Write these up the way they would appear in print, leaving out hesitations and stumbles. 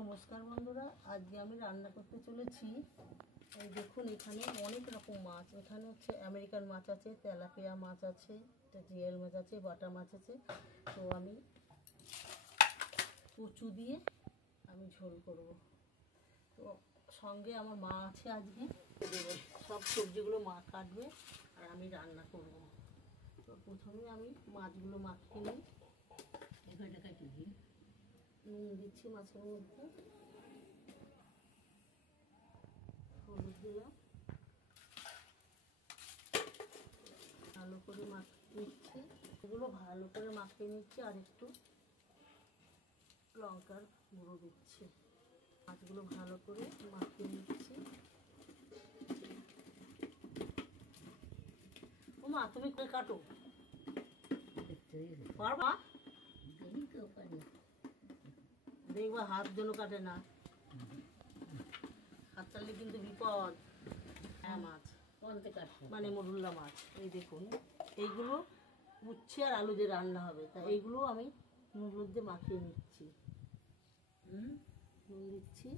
নমস্কার বন্ধুরা, আজকে আমি রান্না করতে চলেছি। এই দেখুন, এখানে অনেক রকম মাছ। এখানে হচ্ছে আমেরিকান মাছ আছে, তেলাপিয়া মাছ আছে, জিয়াল মাছ আছে, বাটা মাছ আছে। তো আমি কচু দিয়ে আমি ঝোল করব। তো সঙ্গে আমার মা আছে, আজকে দেবে সব সবজিগুলো মা কাটবে আর আমি রান্না করব। তো প্রথমে আমি মাছগুলো মাখিয়ে নিই। নুন দিচ্ছি মাছের মধ্যে, হলুদ দিলাম, ভালো করে মাখিয়ে নিচ্ছি। এগুলো ভালো করে মাখিয়ে নিচ্ছি আর একটু লঙ্কার গুঁড়ো দিচ্ছি। মাছগুলো ভালো করে মাখিয়ে নিচ্ছি। ও মা, তুমি করে কাটো পারবা? দেখবা হাত যেন কাটে না, হাত চাললে কিন্তু বিপদ। হ্যাঁ, মাছ মানে মরুল্লা মাছ। এই দেখুন, এইগুলো উচ্ছে আর আলু দিয়ে রান্না হবে, তা এইগুলো আমি নুন দিয়ে মাখিয়ে নিচ্ছি। নুন দিচ্ছি,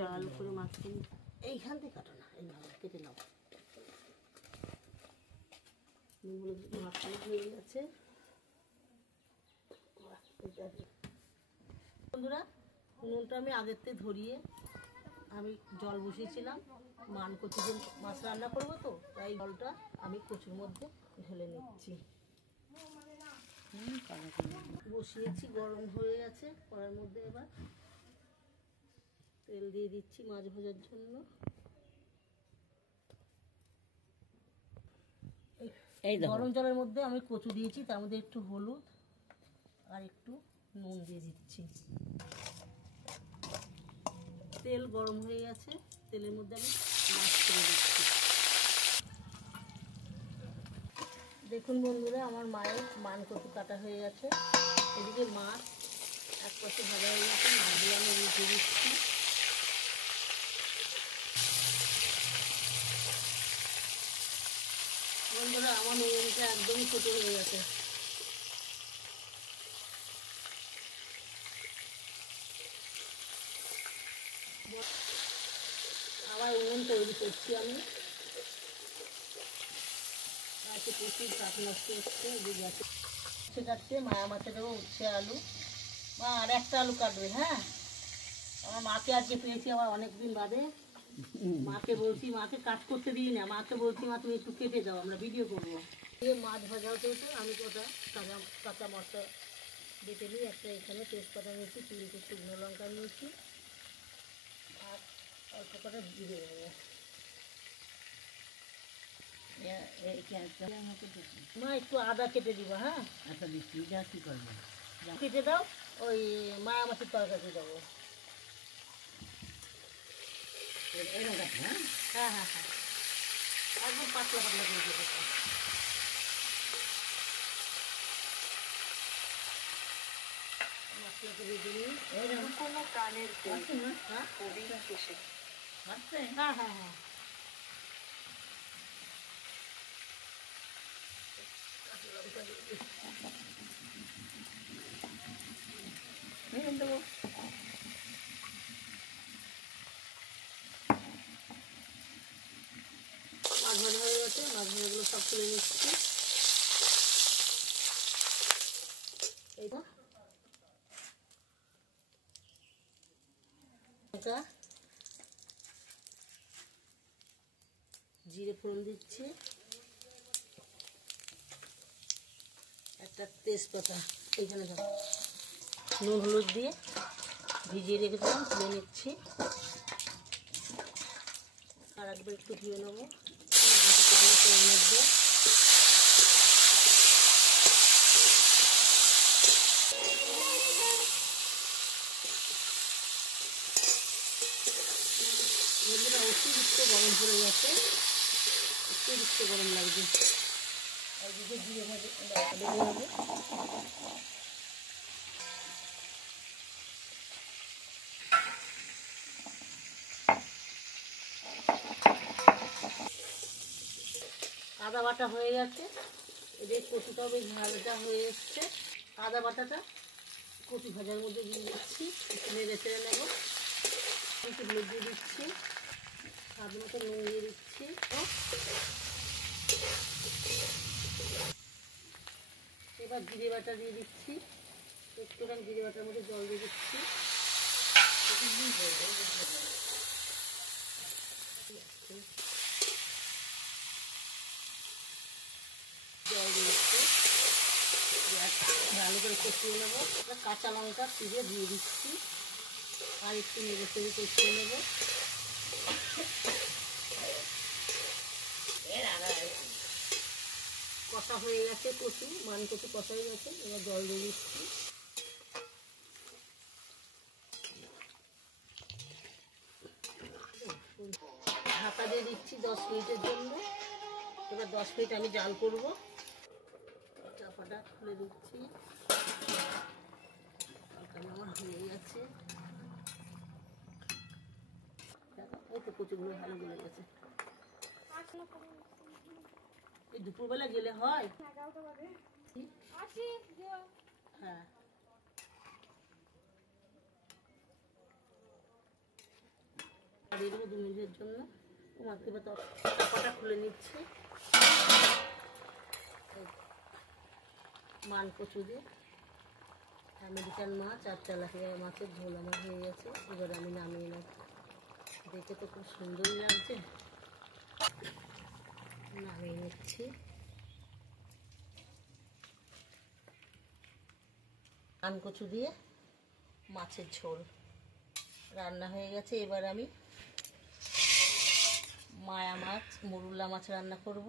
ভালো করে মাখিয়ে। এইখান থেকে কাটো না, এইভাবে কেটে নাও। নুনগুলো মাখানো হয়ে গেছে। বন্ধুরা, নুনটা আমি আগের থেকে ধরিয়ে আমি জল বসিয়েছিলাম। মান কচু দিয়ে মাছ রান্না করবো, তো তাই জলটা আমি কচুর মধ্যে ঢেলে নিচ্ছি। বসিয়েছি, গরম হয়ে গেছে কড়ার মধ্যে। এবার তেল দিয়ে দিচ্ছি মাছ ভাজার জন্য। এই গরম জলের মধ্যে আমি কচু দিয়েছি, তার মধ্যে একটু হলুদ আর একটু নুন দিয়ে দিচ্ছি। তেল গরম হয়ে গেছে, তেলের মধ্যে আমি মাছ ছেড়ে দিচ্ছি। দেখুন বন্ধুরা, আমার মায়ের মান কচু কাটা হয়ে গেছে। এদিকে মাছ এক পাশে ভাজা হয়ে গেছে, মাছগুলো আমি উল্টে দিচ্ছি। বন্ধুরা, আমার নুনটা একদমই ছোটো হয়ে গেছে। আবার উনুন তৈরি করছি আমি। গাছে প্রচুর কাঠ নষ্ট হচ্ছে, যে গাছে উচ্ছে কাটছে। মায়া মাছে দেবো উচ্ছে আলু। মা আর একটা আলু কাটবে। হ্যাঁ, আমার মাকে আজকে পেয়েছি, আবার অনেকদিন বাদে। মাকে বলছি, মাকে কাট করতে দিই না, মাকে বলছি মা তুমি একটু কেটে দাও, আমরা ভিডিও করবো। মাছ ভাজা হতে হতে আমি ওটা কাঁচা মশলা বেটে নিই। একটা এখানে তেজপাতা নিয়েছি, 3টে শুকনো লঙ্কা নিয়েছি আর অল্প করে জিরে নেবো। মা একটু আদা কেটে দিব। হ্যাঁ, আচ্ছা দিচ্ছি। কী করবো, কেটে দাও। ওই মায়া মাছের তরকারি দেবো। হ্যাঁ হ্যাঁ হ্যাঁ হ্যাঁ, একদম পাতলা পাতলা করে কেটে দাও। মশলাটা ভেজে নিই। কোনো কানের আছে না? হ্যাঁ হ্যাঁ হ্যাঁ হ্যাঁ, দেবো। মাছ ভাজা হয়ে গেছে, মাছ ভাজাগুলো সব তুলে নিচ্ছি। এইটা জিরে ফোড়ন দিচ্ছি, একটা তেজপাতা এইখানে দাও। নুন হলুদ দিয়ে ভিজিয়ে রেখেছিলাম, তুলে নিচ্ছি। আর একবার একটু ধুয়ে নেবো মধ্যে। অতিরিক্ত গরম পড়ে গেছে, অতিরিক্ত গরম লাগছে। এইদিকে জিরে ভেজে নেবো। আদা বাটা হয়ে গেছে, এদের কচুটাও বেশ ভালোটা হয়ে এসছে। আদা বাটাটা কচু ভাজার মধ্যে দিয়ে দিচ্ছি, একটু নেড়ে চেড়ে নেবো। একটু হলুদ দিয়ে দিচ্ছি, স্বাদ মতো নুন দিয়ে দিচ্ছি। এবার জিরে বাটা দিয়ে দিচ্ছি, একটুখানি জিরে বাটার মধ্যে জল দিয়ে দিচ্ছি। জল দিয়ে দিচ্ছি, ভালো করে কষিয়ে নেবো। কাঁচা লঙ্কা চিড়ে দিয়ে দিচ্ছি, আর একটু নেড়ে চেড়ে কষিয়ে নেবো। কষা হয়ে গেছে, কচু মান কচু কষা হয়ে গেছে। এবার জল দিয়ে দিচ্ছি, ঢাকা দিয়ে দিচ্ছি 10 মিনিটের জন্য। এবার 10 মিনিট আমি জাল করব। চাপাটা খুলে দিচ্ছি, আমার হয়ে গেছে। এই তো কচুগুলো ভালো গলে গেছে। এই দুপুরবেলা গেলে হয়। হ্যাঁ, দিয়ে দেবো 2 মিনিটের জন্য। তোমাকে এবার চাপাটা খুলে নিচ্ছি। মান কচু দিয়ে আমেরিকান মাছ আর তেলাপিয়া মাছের ঝোল আমার হয়ে গেছে। এবার আমি নামিয়ে নেব। দেখে তো খুব সুন্দরই লাগছে, নামিয়ে নিচ্ছি। মান কচু দিয়ে মাছের ঝোল রান্না হয়ে গেছে। এবার আমি মায়া মাছ, মরুলা মাছ রান্না করব।